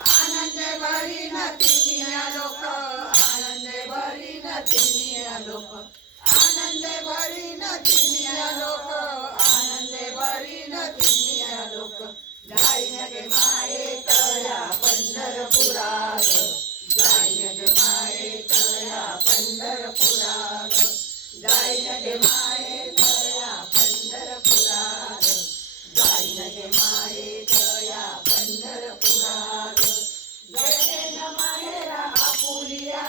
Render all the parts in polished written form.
आनंदे भरीन तिनिया लोक, आनंदे भरीन तिनिया लोक, आनंदे भरीन तिनिया लोक, आनंदे भरीन तिनिया लोक. जाईन गे माये तया पंढरपुरात, जाईन गे माये तया पंढरपुरात, जाईन गे माये तया पंढरपुरात, जाईन गे माये तया पंढरपुरात. भेटेन माहेरा आपुलिया,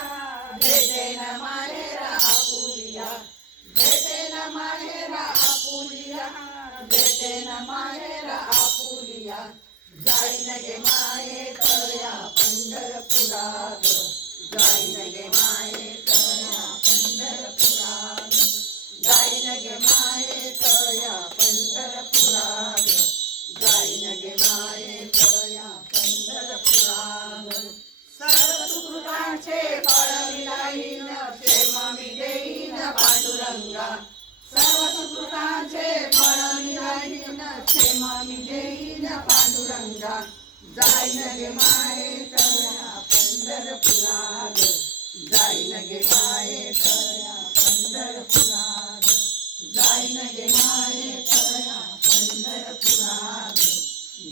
भेटेन माहेरा आपुलिया, भेटेन माहेरा आपुलिया, भेटेन माहेरा आपुलिया. जाईन गे माये तया पंढरपुरात, जाईन गे माये तया पंढरपुरात, जाईन गे माये तया पंढरपुरात, जाईन गे माये तया पंढरपुरात. सर्व सुकृतांचे फळ मिळाईन, क्षेम मी देईन पांडुरंगा. सर्व सुकृतांचे फळ मिळाईन, क्षेम मी देईन पांडुरंगा. जाईन गे माये तया पंढरपुरात, जाईन गे माये तया पंढरपुरात, जाईन गे माये तया पंढरपुरात,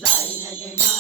जाईन गे माये